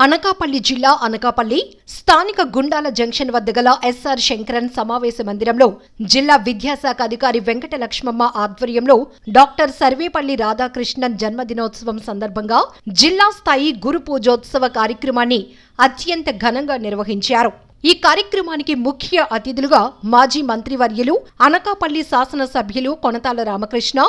అనకాపల్లి జిల్లా అనకాపల్లి స్థానిక గుండాల జంక్షన్ వద్ద గల ఎస్ఆర్ శంకరన్ సమావేశ మందిరంలో జిల్లా విద్యాశాఖ అధికారి వెంకట లక్ష్మమ్మ ఆధ్వర్యంలో డాక్టర్ సర్వేపల్లి రాధాకృష్ణన్ జన్మదినోత్సవం సందర్భంగా జిల్లా స్థాయి గురు పూజోత్సవ కార్యక్రమాన్ని అత్యంత ఘనంగా నిర్వహించారు. ఈ కార్యక్రమానికి ముఖ్య అతిథులుగా మాజీ మంత్రివర్యులు అనకాపల్లి శాసనసభ్యులు కొనతాల రామకృష్ణ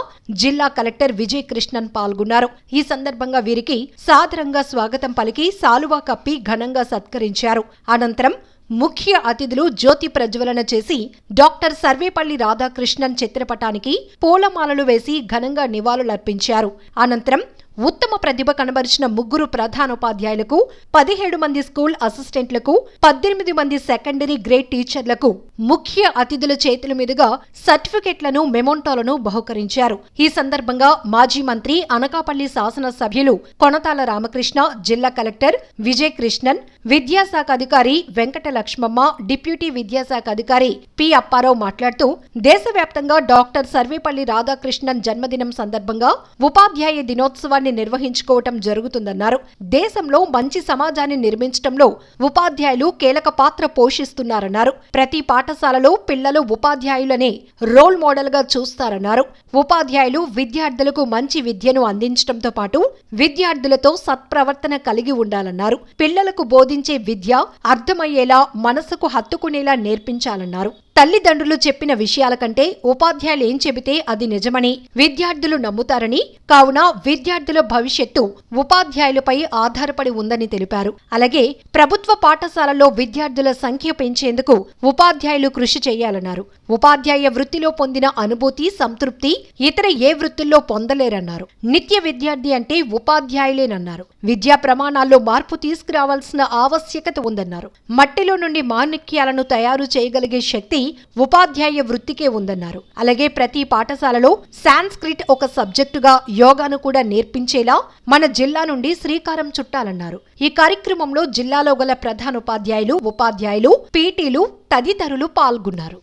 జిల్లా కలెక్టర్ విజయ్ కృష్ణన్ పాల్గొన్నారు. ఈ సందర్భంగా వీరికి సాదరంగా స్వాగతం పలికి సాలువా కప్పి ఘనంగా సత్కరించారు. అనంతరం ముఖ్య అతిథులు జ్యోతి ప్రజ్వలన చేసి డాక్టర్ సర్వేపల్లి రాధాకృష్ణన్ చిత్రపటానికి పూలమాలలు వేసి ఘనంగా నివాళులర్పించారు. అనంతరం ఉత్తమ ప్రతిభ కనబరిచిన ముగ్గురు ప్రధానోపాధ్యాయులకు పదిహేడు మంది స్కూల్ అసిస్టెంట్లకు పద్దెనిమిది మంది సెకండరీ గ్రేడ్ టీచర్లకు ముఖ్య అతిథుల చేతుల మీదుగా సర్టిఫికెట్లను మెమోంటోలను బహుకరించారు. ఈ సందర్భంగా మాజీ మంత్రి అనకాపల్లి శాసనసభ్యులు కొనతాల రామకృష్ణ జిల్లా కలెక్టర్ విజయ్ కృష్ణన్ విద్యాశాఖ అధికారి వెంకట లక్ష్మమ్మ డిప్యూటీ విద్యాశాఖ అధికారి పి అప్పారావు మాట్లాడుతూ దేశవ్యాప్తంగా డాక్టర్ సర్వేపల్లి రాధాకృష్ణన్ జన్మదినం సందర్భంగా ఉపాధ్యాయ దినోత్సవాన్ని నిర్వహించుకోవటం జరుగుతుందన్నారు. దేశంలో మంచి సమాజాన్ని నిర్మించటంలో ఉపాధ్యాయులు కీలక పాత్ర పోషిస్తున్నారన్నారు. ప్రతి పాఠశాలలో పిల్లలు ఉపాధ్యాయులనే రోల్ మోడల్గా చూస్తారన్నారు. ఉపాధ్యాయులు విద్యార్థులకు మంచి విద్యను అందించడంతో పాటు విద్యార్థులతో సత్ప్రవర్తన కలిగి ఉండాలన్నారు. పిల్లలకు బోధించే విద్య అర్థమయ్యేలా మనసుకు హత్తుకునేలా నేర్పించాలన్నారు. తల్లిదండ్రులు చెప్పిన విషయాల కంటే ఉపాధ్యాయులు ఏం చెబితే అది నిజమని విద్యార్థులు నమ్ముతారని కావున విద్యార్థుల భవిష్యత్తు ఉపాధ్యాయులపై ఆధారపడి ఉందని తెలిపారు. అలాగే ప్రభుత్వ పాఠశాలల్లో విద్యార్థుల సంఖ్య పెంచేందుకు ఉపాధ్యాయులు కృషి చేయాలన్నారు. ఉపాధ్యాయ వృత్తిలో పొందిన అనుభూతి సంతృప్తి ఇతర ఏ వృత్తుల్లో పొందలేరన్నారు. నిత్య విద్యార్థి అంటే ఉపాధ్యాయులేనన్నారు. విద్యా ప్రమాణాల్లో మార్పు తీసుకురావాల్సిన ఆవశ్యకత ఉందన్నారు. మట్టిలో నుండి మాణిక్యాలను తయారు చేయగలిగే శక్తి ఉపాధ్యాయ వృత్తికే ఉందన్నారు. అలాగే ప్రతి పాఠశాలలో సాంస్క్రిట్ ఒక సబ్జెక్టుగా యోగాను కూడా నేర్పించేలా మన జిల్లా నుండి శ్రీకారం చుట్టాలన్నారు. ఈ కార్యక్రమంలో జిల్లాలో గల ప్రధానోపాధ్యాయులు ఉపాధ్యాయులు పీటీలు తదితరులు పాల్గొన్నారు.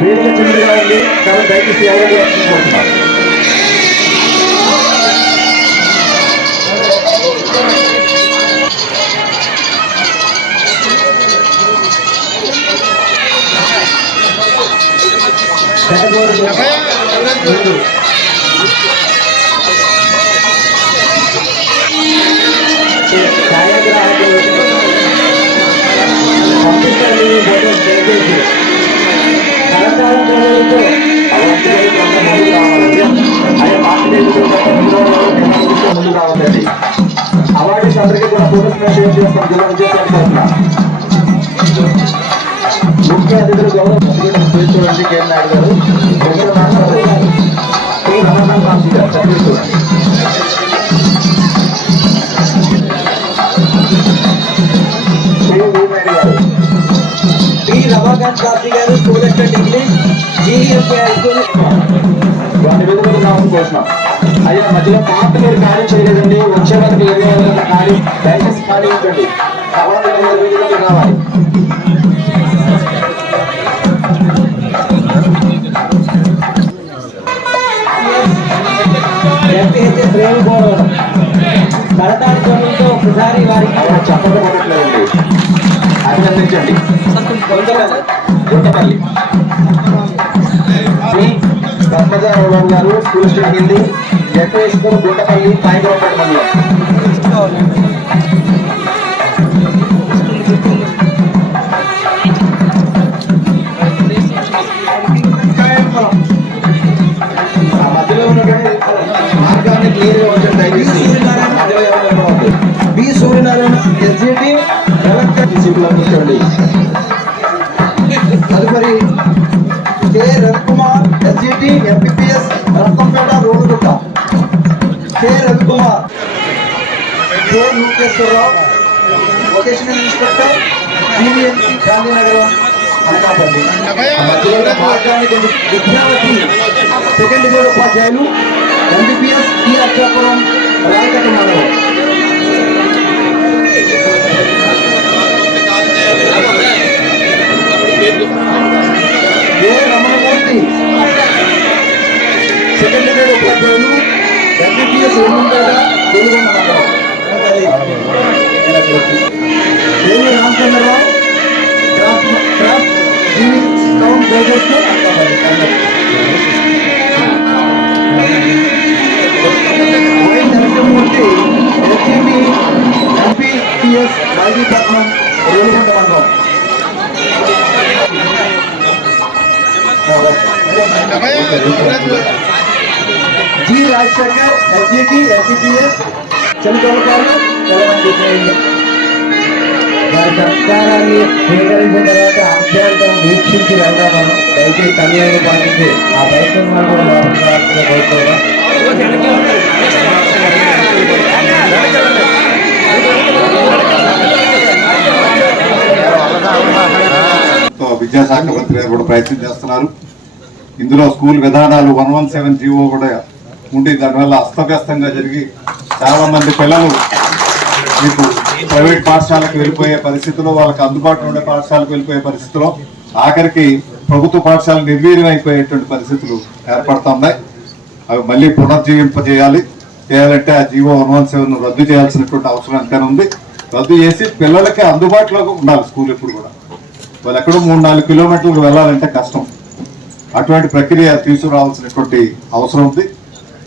వేదిక చిన్నదిగా ఉంది కాబట్టి దయచేసి ఎవరు కోరుతున్నాం కేటగిరీ ముందు ఛాయాగ్రాహకులు పంపించండి ఫోటోస్ దయచేసి అవార్డీస్ అందరికీ కూడా ఫోటోస్ మేము షేర్ చేస్తాం జిల్లా విజయసాయి ముఖ్య అతిథులు గౌరవ చూడండి కె నాయుడు గారు రమణారావు కాంతి గారు చూడండి శ్రీ రమాకాంత్ శాస్త్రి గారు స్కూల్ అసిస్టెంట్ ఇంగ్లీష్ వాటి మీద కూడా కామన్ కోసం అయ్యా మధ్యలో పాత మీరు ఖాళీ చేయలేదండి వచ్చే వరకు ఏదో ఏదైనా ఖాళీ దయచేసి ఖాళీ ఉంచండి సవాళ్ళు వీధిలోకి ఒకసారి అభినందించండి గుంటపల్లి పద్మజారావు గారు school student Hindi ZP school Guntapalli సాయంత్రం మండలం ఆ మధ్యలో ఉన్నటువంటి మార్గాన్ని క్లియర్గా ఉంచండి దయచేసి మధ్యలో ఎవరు నిలబడవద్దు. బి సూర్యనారాయణ ఎస్జిటి కలెక్టర్ సీట్లో Ravikumar four Lokeswararao vocational inspector యూనియన్సీ Gandhinagaram Anakapalli మధ్యలో మార్గానికి విద్యావతి సెకండ్ గ్రేడ్ ఉపాధ్యాయులు ఎంబీబీఎస్ టి అక్షాపురం రాయకట మండలం ఏ రమణమూర్తి సెకండ్ గ్రేడ్ ఉపాధ్యాయులు എം ബി ബി എസ് ഉണ്ണിയുടെ ദൈവം മാത്രം Devi Ramachandrarao craft town project ಅಂತ Y Narasimhamurthy H E MP C S ಮಾಜಿ ಪಟ್ನಂ ರೇಲುಗೊಂಡ ಮಂಡలం Thank you. రేలుగుంట మండలం జి రాజశేఖర్ హెచ్ఈబి ఎస్ఈపిఎస్ చెలుకొలపాలు తెలంగాణ వారి సత్కారాన్ని స్వీకరించిన తర్వాత అత్యంతం వీక్షించి వెళ్దాము దయచేసి సమయాన్ని పాటించి ఆ ప్రయత్నం కూడా లోపలికి రావాల్సిన కోరుకోవడం తో విద్యాశాఖ మంత్రి గారు కూడా ప్రయత్నం చేస్తున్నారు ఇందులో స్కూల్ విధానాలు వన్ వన్ సెవెన్ జీవో కూడా ఉండి దానివల్ల అస్తవ్యస్తంగా జరిగి చాలా మంది పిల్లలు మీకు ప్రైవేట్ పాఠశాలకు వెళ్ళిపోయే పరిస్థితిలో వాళ్ళకి అందుబాటులో ఉండే పాఠశాలకు వెళ్ళిపోయే పరిస్థితిలో ఆఖరికి ప్రభుత్వ పాఠశాలలు నిర్వీర్యం అయిపోయేటువంటి పరిస్థితులు ఏర్పడుతున్నాయి. అవి మళ్ళీ పునర్జీవింపజేయాలి. చేయాలంటే ఆ జీవో వన్ వన్ సెవెన్ రద్దు చేయాల్సినటువంటి అవసరం ఎంతైనా ఉంది. రద్దు చేసి పిల్లలకి అందుబాటులో ఉండాలి స్కూల్ ఎప్పుడు కూడా. వాళ్ళు ఎక్కడో మూడు నాలుగు కిలోమీటర్లు వెళ్ళాలంటే కష్టం. అటువంటి ప్రక్రియ తీసుకురావాల్సినటువంటి అవసరం ఉంది.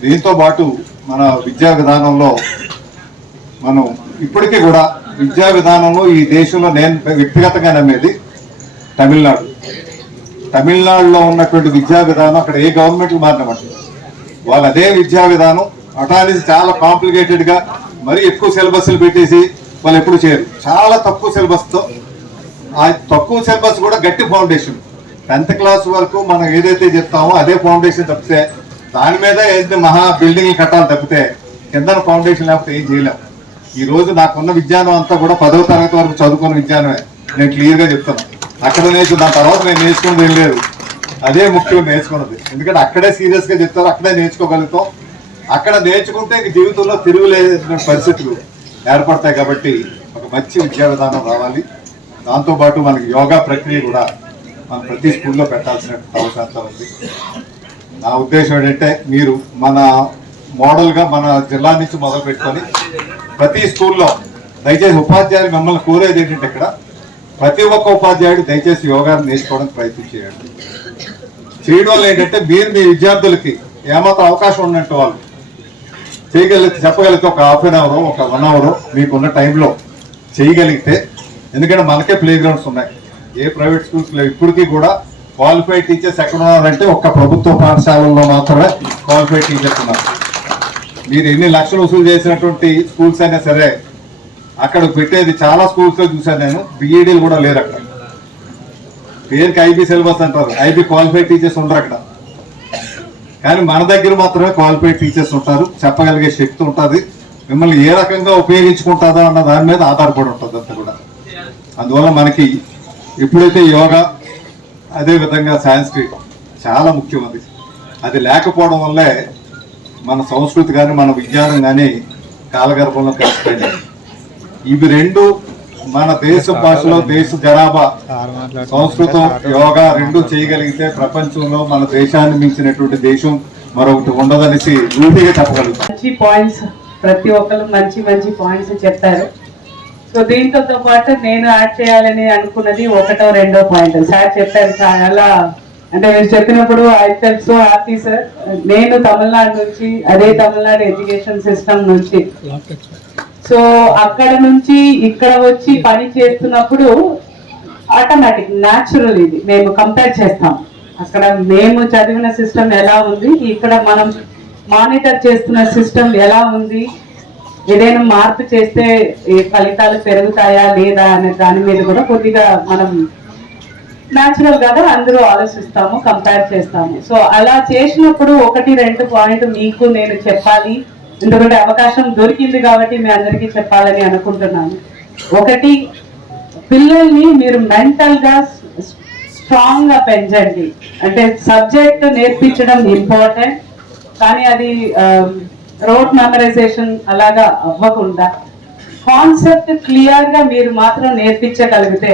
దీంతో పాటు మన విద్యా విధానంలో మనం ఇప్పటికీ కూడా విద్యా విధానంలో ఈ దేశంలో నేను వ్యక్తిగతంగా నమ్మేది తమిళనాడు. తమిళనాడులో ఉన్నటువంటి విద్యా విధానం అక్కడ ఏ గవర్నమెంట్ మారినమంటే వాళ్ళు అదే విద్యా విధానం అటానికి చాలా కాంప్లికేటెడ్గా మరీ ఎక్కువ సిలబస్లు పెట్టేసి వాళ్ళు ఎప్పుడు చేయరు. చాలా తక్కువ సిలబస్తో ఆ తక్కువ సిలబస్ కూడా గట్టి ఫౌండేషన్. టెన్త్ క్లాస్ వరకు మనం ఏదైతే చెప్తామో అదే ఫౌండేషన్ తప్పితే దాని మీద ఏదైతే మహా బిల్డింగ్లు కట్టాలి తప్పితే కింద ఫౌండేషన్ లేకపోతే ఏం చేయలేం. ఈ రోజు నాకున్న విజ్ఞానం అంతా కూడా పదవ తరగతి వరకు చదువుకున్న విజ్ఞానమే. నేను క్లియర్గా చెప్తాను. అక్కడ నేర్చు దాని తర్వాత నేను నేర్చుకున్నది ఏం లేదు. అదే ముఖ్యం నేర్చుకున్నది. ఎందుకంటే అక్కడే సీరియస్గా చెప్తారు అక్కడే నేర్చుకోగలుగుతాం. అక్కడ నేర్చుకుంటే జీవితంలో తిరుగులేని పరిస్థితులు ఏర్పడతాయి కాబట్టి ఒక మంచి విద్యా విధానం రావాలి. దాంతోపాటు మనకి యోగా ప్రక్రియ కూడా మనం ప్రతి స్కూల్లో పెట్టాల్సిన అవసరం ఉంది. నా ఉద్దేశం ఏంటంటే మీరు మన మోడల్గా మన జిల్లా నుంచి మొదలు పెట్టుకొని ప్రతి స్కూల్లో దయచేసి ఉపాధ్యాయులు మిమ్మల్ని కోరేది ఏంటంటే ఇక్కడ ప్రతి ఒక్క ఉపాధ్యాయుడు దయచేసి యోగాన్ని నేర్చుకోవడానికి ప్రయత్నం చేయండి. చేయడం వల్ల ఏంటంటే మీరు మీ విద్యార్థులకి ఏమాత్రం అవకాశం ఉన్నట్టు వాళ్ళు చేయగలిగితే చెప్పగలిగితే ఒక హాఫ్ అన్ అవర్ ఒక వన్ అవర్ మీకున్న టైంలో చేయగలిగితే ఎందుకంటే మనకే ప్లే గ్రౌండ్స్ ఉన్నాయి. ఏ ప్రైవేట్ స్కూల్స్ లేవు. ఇప్పటికీ కూడా క్వాలిఫైడ్ టీచర్స్ ఎక్కడ ఉన్నారంటే ఒక్క ప్రభుత్వ పాఠశాలల్లో మాత్రమే క్వాలిఫైడ్ టీచర్స్ ఉన్నారు. మీరు ఎన్ని లక్షలు వసూలు చేసినటువంటి స్కూల్స్ అయినా సరే అక్కడ పెట్టేది చాలా స్కూల్స్లో చూశాను నేను. బీఈడీలు కూడా లేరు అక్కడ. పేరుకి ఐబీ సిలబస్ అంటారు. ఐబీ క్వాలిఫైడ్ టీచర్స్ ఉండరు అక్కడ. కానీ మన దగ్గర మాత్రమే క్వాలిఫైడ్ టీచర్స్ ఉంటారు. చెప్పగలిగే శక్తి ఉంటుంది. మిమ్మల్ని ఏ రకంగా ఉపయోగించుకుంటుందో అన్న దాని మీద ఆధారపడి ఉంటుంది అంతా కూడా. అందువల్ల మనకి ఎప్పుడైతే యోగా అదే విధంగా సాంస్క్రిట్ చాలా ముఖ్యం అది అది లేకపోవడం వల్లే మన సంస్కృతి కానీ మన విజ్ఞానం కానీ కాలగర్భంలో కలిసిపోయింది. ఇవి రెండు మన దేశ భాషలో దేశ జనాభా సంస్కృతం యోగా రెండు చేయగలిగితే ప్రపంచంలో మన దేశాన్ని మించినటువంటి దేశం మరొకటి ఉండదనేసి రూఢిగా చెప్పగలుగుతాం. మంచి పాయింట్స్ ప్రతి ఒక్కరు మంచి మంచి పాయింట్స్ చెప్పారు. సో దీంతో పాటు నేను యాడ్ చేయాలని అనుకున్నది ఒకటో రెండో పాయింట్. సార్ చెప్పారు చాలా అంటే మీరు చెప్పినప్పుడు I fell so happy sir. నేను తమిళనాడు నుంచి అదే తమిళనాడు ఎడ్యుకేషన్ సిస్టమ్ నుంచి. సో అక్కడ నుంచి ఇక్కడ వచ్చి పని చేస్తున్నప్పుడు ఆటోమేటిక్ న్యాచురల్ ఇది. మేము కంపేర్ చేస్తాం. అక్కడ మేము చదివిన సిస్టమ్ ఎలా ఉంది? ఇక్కడ మనం మానిటర్ చేస్తున్న సిస్టమ్ ఎలా ఉంది? ఏదైనా మార్పు చేస్తే ఫలితాలు పెరుగుతాయా లేదా అనే దాని మీద కూడా కొద్దిగా మనం న్యాచురల్ కదా అందరూ ఆలోచిస్తాము కంపేర్ చేస్తాము. సో అలా చేసినప్పుడు ఒకటి రెండు పాయింట్ మీకు నేను చెప్పాలి. ఎందుకంటే అవకాశం దొరికింది కాబట్టి మీ అందరికీ చెప్పాలని అనుకుంటున్నాను. ఒకటి పిల్లల్ని మీరు మెంటల్గా స్ట్రాంగ్గా పెంచండి. అంటే సబ్జెక్ట్ నేర్పించడం ఇంపార్టెంట్ కానీ అది రోడ్ మెమరైజేషన్ అలాగా అవ్వకుండా కాన్సెప్ట్ క్లియర్గా మీరు మాత్రం నేర్పించగలిగితే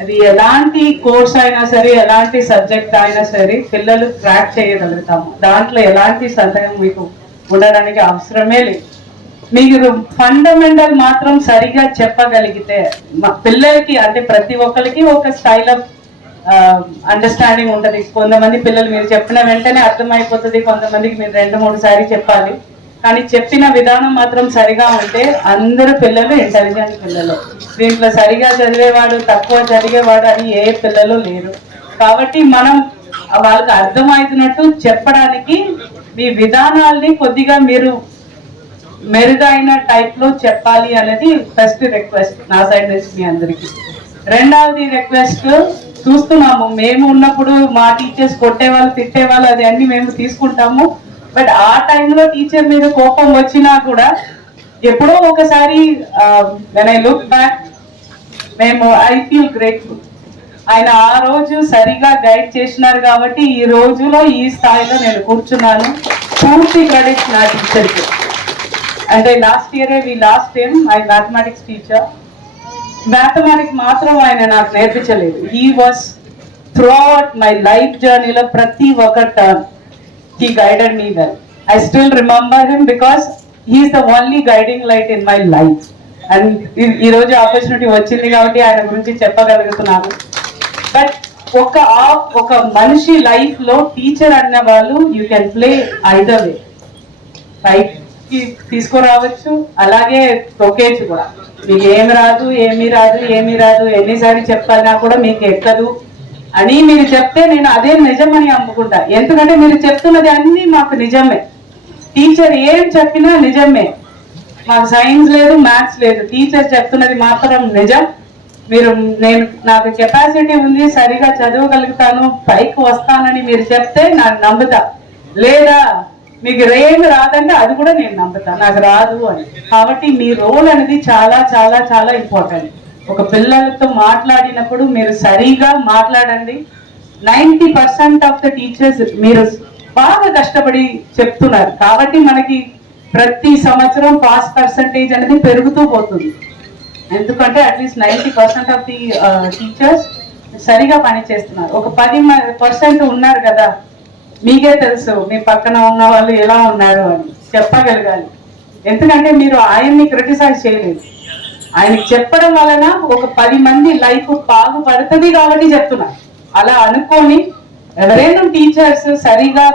అది ఎలాంటి కోర్స్ అయినా సరే ఎలాంటి సబ్జెక్ట్ అయినా సరే పిల్లలు ట్రాక్ చేయగలుగుతాము. దాంట్లో ఎలాంటి సందేహం మీకు ఉండడానికి అవసరమే లేదు. మీరు ఫండమెంటల్ మాత్రం సరిగా చెప్పగలిగితే మా పిల్లలకి అంటే ప్రతి ఒక్కరికి ఒక స్టైల్ ఆఫ్ అండర్స్టాండింగ్ ఉంటుంది. కొంతమంది పిల్లలు మీరు చెప్పిన వెంటనే అర్థమైపోతుంది కొంతమందికి మీరు రెండు మూడు సారి చెప్పాలి. కానీ చెప్పిన విధానం మాత్రం సరిగా ఉంటే అందరు పిల్లలు ఇంటెలిజెంట్ పిల్లలు. దీంట్లో సరిగా చదివేవాడు తక్కువ చదివేవాడు అని ఏ పిల్లలు లేరు. కాబట్టి మనం వాళ్ళకి అర్థమవుతున్నట్టు చెప్పడానికి మీ విధానాల్ని కొద్దిగా మీరు మెరుగైన టైప్లో చెప్పాలి అనేది ఫస్ట్ రిక్వెస్ట్ నా సైడ్ నుంచి మీ అందరికీ. రెండవది రిక్వెస్ట్ చూస్తున్నాము మేము ఉన్నప్పుడు మా టీచర్స్ కొట్టేవాళ్ళు తిట్టేవాళ్ళు అది అన్ని మేము తీసుకుంటాము. బట్ ఆ టైంలో టీచర్ మీద కోపం వచ్చినా కూడా ఎప్పుడో ఒకసారి వెన్ ఐ లుక్ బ్యాక్ మేము ఐ ఫీల్ గ్రేట్ఫుల్ ఆయన ఆ రోజు సరిగా గైడ్ చేసినారు కాబట్టి ఈ రోజులో ఈ స్థాయిలో నేను కూర్చున్నాను. పూర్తి క్రెడిట్ నా టీచర్కి అంటే last year we last time I mathematics teacher mathematics మాత్రం ఆయన నాకు నేర్పించలేదు. He was throughout my life జర్నీలో ప్రతి ఒక్క turn he guided me well I still remember him because he's the only guiding light in my life and ఈ రోజు opportunity వచ్చింది కాబట్టి ఆయన గురించి చెప్పగలుగుతున్నాను. బట్ ఒక ఒక మనిషి లైఫ్లో టీచర్ అన్న వాళ్ళు you can play either way పైకి తీసుకురావచ్చు. అలాగే తొక్కేచ్చు కూడా. మీకు ఏమి రాదు ఏమి రాదు ఏమి రాదు. ఎన్నిసార్లు చెప్పాలన్నా కూడా మీకు ఎక్కదు. అని మీరు చెప్తే నేను అదే నిజమని అమ్ముకుంటా ఎందుకంటే మీరు చెప్తున్నది అన్ని మాకు నిజమే. టీచర్ ఏం చెప్పినా నిజమే. మాకు సైన్స్ లేదు మ్యాథ్స్ లేదు. టీచర్ చెప్తున్నది మాత్రం నిజం. మీరు నేను నాకు కెపాసిటీ ఉంది సరిగా చదవగలుగుతాను పైకి వస్తానని మీరు చెప్తే నాకు నమ్ముతా. లేదా మీకు ఏమి రాదంటే అది కూడా నేను నమ్ముతా. నాకు రాదు అని. కాబట్టి మీ రోల్ అనేది చాలా చాలా చాలా ఇంపార్టెంట్ ఒక పిల్లలతో మాట్లాడినప్పుడు మీరు సరిగా మాట్లాడండి. Ninety percent of the teachers మీరు బాగా కష్టపడి చెప్తున్నారు. కాబట్టి మనకి ప్రతి సంవత్సరం పాస్ పర్సంటేజ్ అనేది పెరుగుతూ పోతుంది. ఎందుకంటే at least ninety percent of the teachers సరిగా పని చేస్తున్నారు. ఒక పది పర్సెంట్ ఉన్నారు కదా. మీకే తెలుసు మీ పక్కన ఉన్న వాళ్ళు ఎలా ఉన్నారు అని చెప్పగలగాలి. ఎందుకంటే మీరు ఆయన్ని క్రిటిసైజ్ చేయలేదు. ఆయన చెప్పడం వలన ఒక పది మంది లైఫ్ బాగుపడుతుంది కాబట్టి చెప్తున్నారు అలా అనుకొని ఎవరైనా టీచర్స్ సరిగా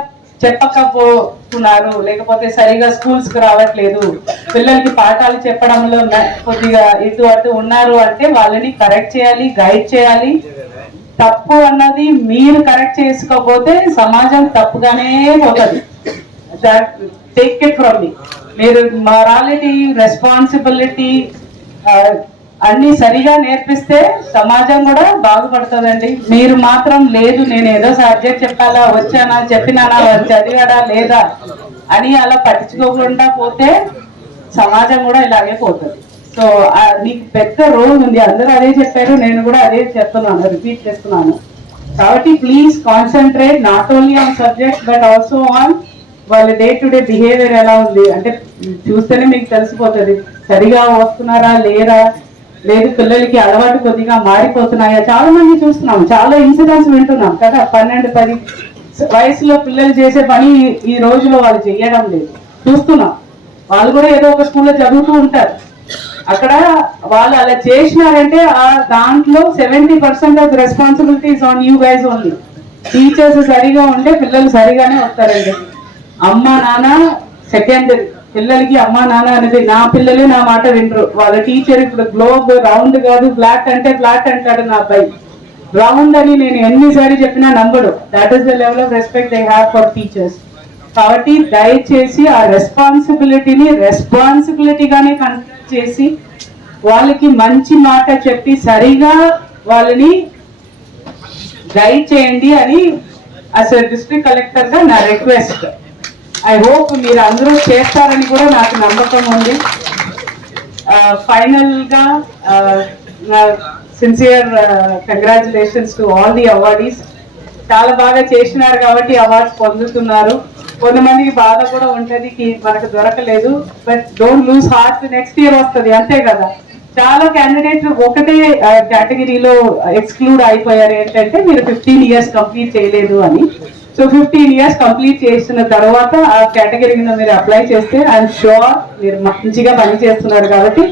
చెప్పకపోతున్నారు. లేకపోతే సరిగా స్కూల్స్కి రావట్లేదు. పిల్లలకి పాఠాలు చెప్పడంలో కొద్దిగా ఇటు అటు ఉన్నారు అంటే వాళ్ళని కరెక్ట్ చేయాలి గైడ్ చేయాలి. తప్పు అన్నది మీరు కరెక్ట్ చేసుకోకపోతే సమాజం తప్పుగానే పోతుంది. టేక్ ఇట్ ఫ్రమ్ మీ మీరు మారాలిటీ రెస్పాన్సిబిలిటీ అన్ని సరిగా నేర్పిస్తే సమాజం కూడా బాగుపడుతుందండి. మీరు మాత్రం లేదు నేను ఏదో సబ్జెక్ట్ చెప్పాలా వచ్చానా చెప్పినానా చదివాడా లేదా అని అలా పట్టించుకోకుండా పోతే సమాజం కూడా ఇలాగే పోతుంది. సో నీకు పెద్ద రోల్ ఉంది. అందరూ అదే చెప్పారు నేను కూడా అదే చెప్తున్నాను రిపీట్ చేస్తున్నాను. కాబట్టి please concentrate not only on subject but also on వాళ్ళ డే టు డే బిహేవియర్ ఎలా ఉంది? అంటే చూస్తేనే మీకు తెలిసిపోతుంది. సరిగా వస్తున్నారా లేరా? లేదు పిల్లలకి అలవాటు కొద్దిగా మారిపోతున్నాయా? చాలా మంది చూస్తున్నాం. చాలా ఇన్సిడెంట్స్ వింటున్నాం. కదా పన్నెండు పది వయసులో పిల్లలు చేసే పని ఈ- రోజులో వాళ్ళు చేయడం లేదు. చూస్తున్నాం. వాళ్ళు కూడా ఏదో ఒక స్కూల్లో చదువుతూ ఉంటారు. అక్కడ వాళ్ళు అలా చేసినారంటే ఆ దాంట్లో seventy percent of responsibilities on you guys only teachers సరిగా ఉంటే పిల్లలు సరిగానే వస్తారండి. అమ్మ నాన్న సెకండ్ పిల్లలకి అమ్మ నాన్న అనేది నా పిల్లలే నా మాట వినరు వాళ్ళ టీచర్ ఇప్పుడు గ్లోబ్ రౌండ్ కాదు ఫ్లాట్ అంటే ఫ్లాట్ అంటాడు నా అబ్బాయి. రౌండ్ అని నేను ఎన్నిసార్లు చెప్పినా నమ్మడు. That is the level of respect I have for teachers కాబట్టి దయచేసి ఆ రెస్పాన్సిబిలిటీని రెస్పాన్సిబిలిటీగానే కన్సిడర్ చేసి వాళ్ళకి మంచి మాట చెప్పి సరిగా వాళ్ళని గైడ్ చేయండి అని అసలు డిస్ట్రిక్ట్ కలెక్టర్గా నా రిక్వెస్ట్ ఐ హోప్ మీరు అందరూ చేస్తారని కూడా నాకు నమ్మకం ఉంది. Uh, ఫైనల్గా sincere congratulations to all the awardees చాలా బాగా చేసినారు కాబట్టి అవార్డ్స్ పొందుతున్నారు. కొంతమందికి బాధ కూడా ఉంటుంది మనకు దొరకలేదు. But don't lose heart next year వస్తుంది అంతే కదా. చాలా క్యాండిడేట్ ఒకటే uh, కేటగిరీలో ఎక్స్క్లూడ్ అయిపోయారు. ఏంటంటే మీరు ఫిఫ్టీన్ ఇయర్స్ కంప్లీట్ చేయలేదు అని. సో ఫిఫ్టీన్ ఇయర్స్ కంప్లీట్ చేసిన తర్వాత ఆ కేటగిరీ కింద మీరు అప్లై చేస్తే ఐఎమ్ షూర్ మీరు మంచిగా పని చేస్తున్నారు కాబట్టి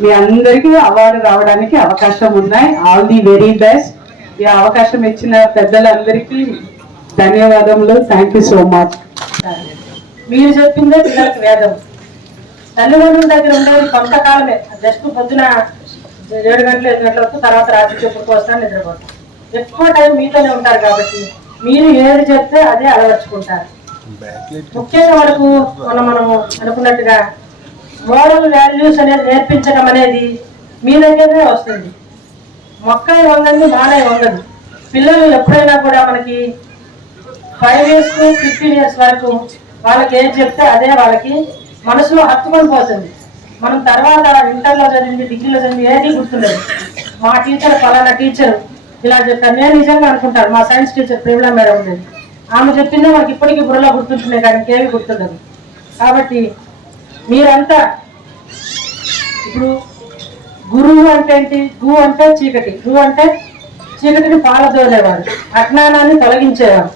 మీ అందరికీ అవార్డు రావడానికి అవకాశం ఉన్నాయి. ఆల్ ది వెరీ బెస్ట్ ఈ అవకాశం ఇచ్చిన పెద్దలందరికీ ధన్యవాదములు. థ్యాంక్ యూ సో మచ్ మీరు చెప్పిందే పిల్లలకు వేదం. తల్లిదండ్రుల దగ్గర ఉండేది కొంతకాలమే. జస్ట్ పొద్దున ఏడు గంటలు ఎనిమిది గంటలకు తర్వాత రాత్రి చెప్పుకు వస్తాను నిద్రపోతాం ఎక్కువ టైం మీతోనే ఉంటారు కాబట్టి మీరు ఏది చెప్తే అదే అలవర్చుకుంటారు. ముఖ్యంగా మనకు మనం మనము అనుకున్నట్టుగా మోరల్ వాల్యూస్ అనేది నేర్పించడం అనేది మీ దగ్గరనే వస్తుంది. మొక్క వందండి మానవ వందదు పిల్లలు ఎప్పుడైనా కూడా మనకి five years to fifteen years వరకు వాళ్ళకి ఏం చెప్తే అదే వాళ్ళకి మనసులో హత్తుకొని పోతుంది. మనం తర్వాత ఇంటర్లో చదివింది డిగ్రీలో చదివింది ఏది గుర్తుండదు. మా టీచర్ ఫలానా టీచర్ ఇలా చెప్తారు. నేను నిజంగా అనుకుంటాను. మా సైన్స్ టీచర్ ప్రేమలా మేడం ఉండేది ఆమె చెప్పిందే మనకి ఇప్పటికీ బుర్రలో గుర్తుంటున్నాయి కానీ ఇంకేమి గుర్తుండదు. కాబట్టి మీరంతా ఇప్పుడు గురువు అంటే ఏంటి? గు అంటే చీకటి. గు అంటే చీకటిని పాలదోలేవారు అజ్ఞానాన్ని తొలగించేవారు.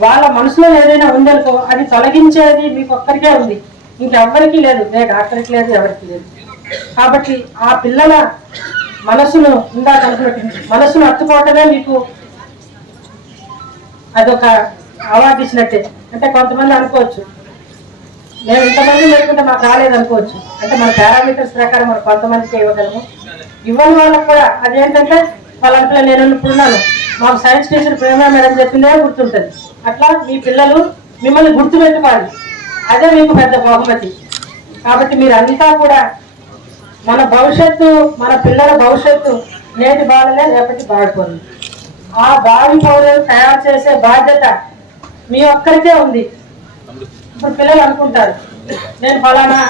వాళ్ళ మనసులో ఏదైనా ఉందనుకో అది తొలగించేది మీకు ఒక్కరికే ఉంది. ఇంకెవ్వరికీ లేదు. నే డాక్టర్కి లేదు ఎవరికి లేదు. కాబట్టి ఆ పిల్లల మనసును ఇందాక అనుకున్నట్టు మనసును అత్తుకోవటమే మీకు అదొక అవార్డు ఇచ్చినట్టే. అంటే కొంతమంది అనుకోవచ్చు. మేము ఇంతమంది లేకుంటే మాకు రాలేదు అనుకోవచ్చు. అంటే మన పారామీటర్స్ ప్రకారం మనం కొంతమందికి ఇవ్వగలము. ఇవ్వని వాళ్ళకి కూడా అదేంటంటే వాళ్ళ పిల్లలు నేను ఇప్పుడున్నాను మాకు సైన్స్ టీచర్ ప్రేమ మేడం చెప్పిందే గుర్తుంటుంది. అట్లా మీ పిల్లలు మిమ్మల్ని గుర్తుపెట్టుకోవాలి. అదే మీకు పెద్ద బహుమతి. కాబట్టి మీరంతా కూడా మన భవిష్యత్తు మన పిల్లల భవిష్యత్తు నేటి బాలలే రేపటి బాడిపోతుంది ఆ బావి పౌరులను తయారు చేసే బాధ్యత మీ ఒక్కరికే ఉంది. ఇప్పుడు పిల్లలు అనుకుంటారు నేను ఫలానా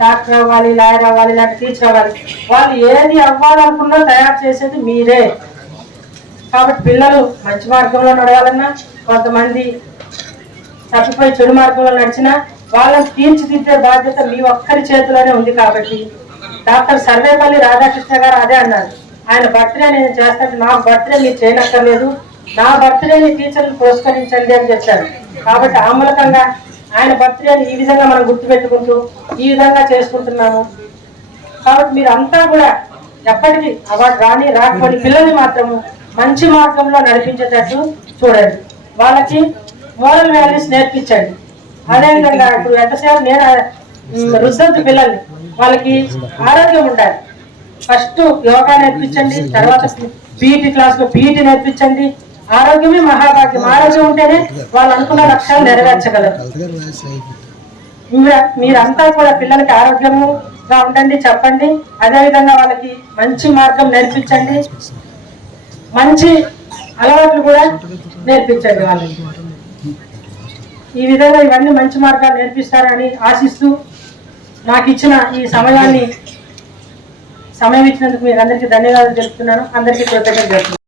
డాక్టర్ అవ్వాలి లాయర్ అవ్వాలి లేకపోతే టీచర్ అవ్వాలి. వాళ్ళు ఏది అవ్వాలనుకున్నా తయారు చేసేది మీరే. కాబట్టి పిల్లలు మంచి మార్గంలో నడవాలన్నా కొంతమంది తప్పిపోయి చెడు మార్గంలో నడిచినా వాళ్ళని తీర్చిదిద్దే బాధ్యత మీ ఒక్కరి చేతిలోనే ఉంది కాబట్టి డాక్టర్ సర్వేపల్లి రాధాకృష్ణ గారు అదే అన్నారు. ఆయన బర్త్డే నేను చేస్తాను నా బర్త్డే మీరు చేయనక్కర్లేదు. నా బర్త్డేని టీచర్లు పురస్కరించండి అని చెప్పారు. కాబట్టి ఆ మూలకంగా ఆయన బర్త్డేని ఈ విధంగా మనం గుర్తుపెట్టుకుంటూ ఈ విధంగా చేసుకుంటున్నాము. కాబట్టి మీరు అంతా కూడా ఎప్పటికీ అవార్డు రాని రాకపోని పిల్లల్ని మాత్రము మంచి మార్గంలో నడిపించేటట్టు చూడండి. వాళ్ళకి మోరల్ వాల్యూస్ నేర్పించండి. అదేవిధంగా ఇప్పుడు ఎంతసేపు నేను ఉమ్, పిల్లల్ని వాళ్ళకి ఆరోగ్యం ఉండాలి. ఫస్ట్ యోగా నేర్పించండి తర్వాత పీటీ క్లాస్లో పీటీ నేర్పించండి. ఆరోగ్యమే మహాభాగ్యం. ఆరోగ్యం ఉంటేనే వాళ్ళు అనుకున్న లక్ష్యాలు నెరవేర్చగలరు. మీరంతా కూడా పిల్లలకి ఆరోగ్యముగా ఉండండి చెప్పండి. అదేవిధంగా వాళ్ళకి మంచి మార్గం నేర్పించండి. మంచి అలవాట్లు కూడా నేర్పించండి వాళ్ళకి. ఈ విధంగా ఇవన్నీ మంచి మార్గాలు నేర్పిస్తారని ఆశిస్తూ నాకు ఇచ్చిన ఈ సమయాన్ని సమయం ఇచ్చినందుకు మీరు అందరికీ ధన్యవాదాలు తెలుపుతున్నాను. అందరికీ కృతజ్ఞతలు